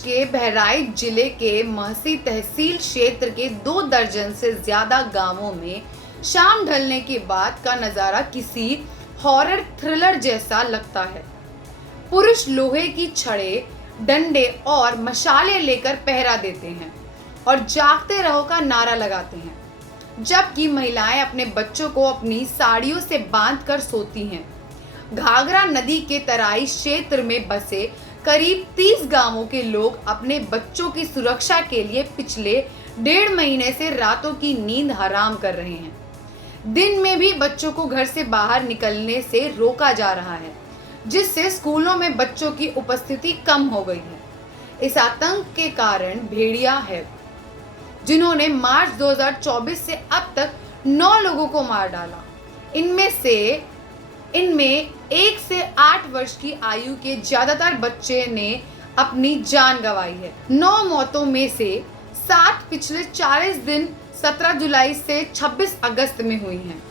के बहराइच जिले के महसी तहसील क्षेत्र के 2 दर्जन से ज्यादा गांवों में शाम ढलने के बाद का नजारा किसी हॉरर थ्रिलर जैसा लगता है। पुरुष लोहे की छड़े, डंडे और मशाले लेकर पहरा देते हैं और जागते रहो का नारा लगाते हैं, जबकि महिलाएं अपने बच्चों को अपनी साड़ियों से बांधकर सोती हैं। घाघरा नदी के तराई क्षेत्र में बसे करीब 30 गांवों के लोग अपने बच्चों की सुरक्षा के लिए पिछले 1.5 महीने से रातों की नींद हराम कर रहे हैं। दिन में भी बच्चों को घर से बाहर निकलने से रोका जा रहा है, जिससे स्कूलों में बच्चों की उपस्थिति कम हो गई है। इस आतंक के कारण भेड़िया है, जिन्होंने मार्च 2024 से अब तक 9 लोगों को मार डाला। इनमें 1 से 8 वर्ष की आयु के ज्यादातर बच्चे ने अपनी जान गंवाई है। 9 मौतों में से 7 पिछले 40 दिन 17 जुलाई से 26 अगस्त में हुई हैं।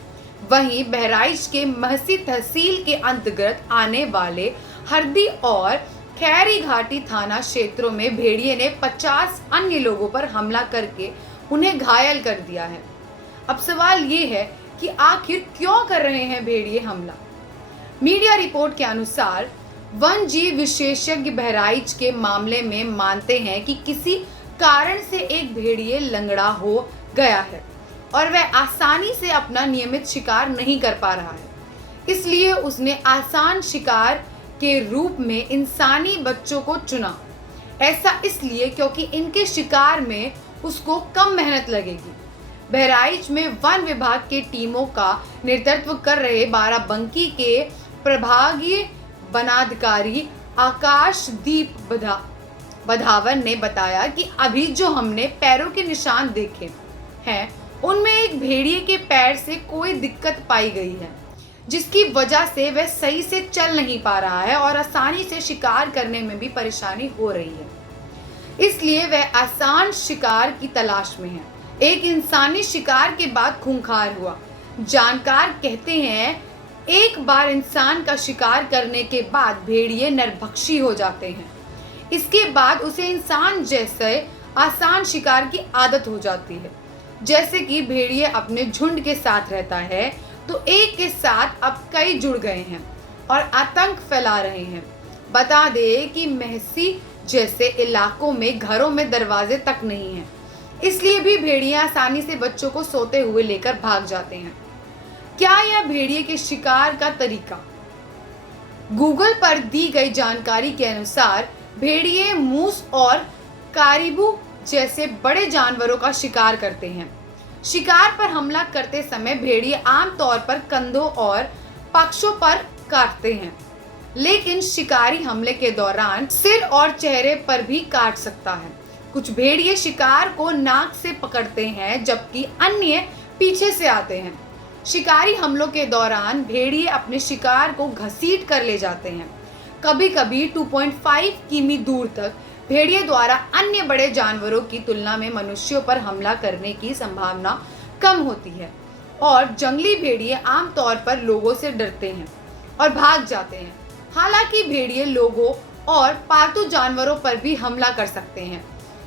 वहीं बहराइच के महसी तहसील के अंतर्गत आने वाले हरदी और खैरी घाटी थाना क्षेत्रों में भेड़िए ने 50 अन्य लोगों पर हमला करके उन्हें घायल कर दिया है। अब सवाल ये है कि आखिर क्यों कर रहे हैं भेड़िए हमला? मीडिया रिपोर्ट के अनुसार वन जीव विशेषज्ञ बहराइच के मामले में मानते हैं कि किसी कारण से एक भेड़िए लंगड़ा हो गया है और वह आसानी से अपना नियमित शिकार नहीं कर पा रहा है। इसलिए उसने आसान शिकार के रूप में इंसानी बच्चों को चुना। ऐसा इसलिए क्योंकि इनके शिकार में उसको कम मेहनत लगेगी। बहराइच में वन विभाग के टीमों का नेतृत्व कर रहे बाराबंकी के प्रभागीय वनाधिकारी आकाशदीप बधावन ने बताया कि अभी जो हमने पैरों के निशान देखे हैं, उनमें एक भेड़िए के पैर से कोई दिक्कत पाई गई है, जिसकी वजह से वह सही से चल नहीं पा रहा है और आसानी से शिकार करने में भी परेशानी हो रही है। इसलिए वह आसान शिकार की तलाश में है। एक इंसानी शिकार के बाद खूंखार हुआ। जानकार कहते हैं, एक बार इंसान का शिकार करने के बाद भेड़िए नरभक्षी हो जाते हैं। इसके बाद उसे इंसान जैसे आसान शिकार की आदत हो जाती है। जैसे कि भेड़िए अपने झुंड के साथ रहता है, तो एक के साथ अब कई जुड़ गए हैं और आतंक फैला रहे हैं। बता दें कि महसी जैसे इलाकों में घरों में दरवाजे तक नहीं हैं, इसलिए भी भेड़िए आसानी से बच्चों को सोते हुए लेकर भाग जाते हैं। क्या यह भेड़िए के शिकार का तरीका? गूगल पर दी गई जानकारी के अनुसार भेड़िए मूस और कारीबू जैसे बड़े जानवरों का शिकार करते हैं। शिकार पर हमला करते समय भेड़िए आमतौर पर कंधों और पक्षों पर काटते हैं, लेकिन शिकारी हमले के दौरान सिर और चेहरे पर भी काट सकता है। कुछ भेड़िए शिकार को नाक से पकड़ते हैं, जबकि अन्य पीछे से आते हैं। शिकारी हमलों के दौरान भेड़िए अपने शिकार को घसीट कर ले जाते हैं। कभी कभी 2.5 किमी दूर तक भेड़िए द्वारा अन्य बड़े जानवरों की तुलना में मनुष्यों पर हमला करने की संभावना कम होती है और जंगली भेड़िए आमतौर पर लोगों से डरते हैं और भाग जाते हैं। हालांकि भेड़िए लोगों और पालतू जानवरों पर भी हमला कर सकते हैं,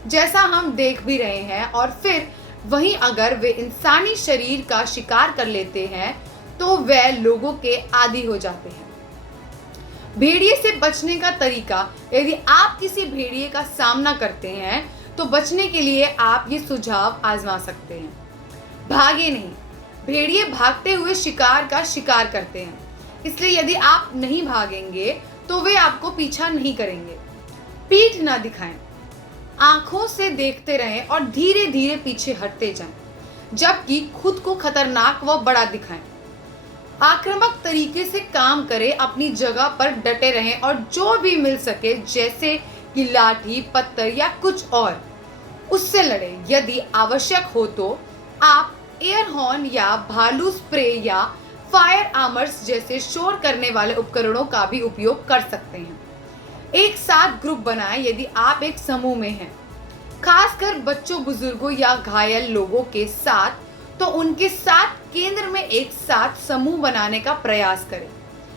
जैसा हम देख भी रहे हैं, और फिर वहीं अगर वे इंसानी शरीर का शिकार कर लेते हैं तो वे लोगों के आदी हो जाते हैं। भेड़िए से बचने का तरीका: यदि आप किसी भेड़िए का सामना करते हैं तो बचने के लिए आप ये सुझाव आजमा सकते हैं। भागे नहीं। भेड़िए भागते हुए शिकार का शिकार करते हैं, इसलिए यदि आप नहीं भागेंगे तो वे आपको पीछा नहीं करेंगे। पीठ ना दिखाएं। आंखों से देखते रहें और धीरे धीरे पीछे हटते जाएं, जबकि खुद को खतरनाक व बड़ा दिखाएं। आक्रामक तरीके से काम करें, अपनी जगह पर डटे रहें और जो भी मिल सके, जैसे कि लाठी, पत्थर या कुछ और, उससे लड़ें। यदि आवश्यक हो तो आप एयर हॉर्न या भालू स्प्रे या फायर आर्मर्स जैसे शोर करने वाले उपकरणों का भी उपयोग कर सकते हैं। एक साथ ग्रुप बनाएं। यदि आप एक समूह में हैं, खासकर बच्चों, बुजुर्गों या घायल लोगों के साथ, तो उनके साथ केंद्र में एक साथ समूह बनाने का प्रयास करें।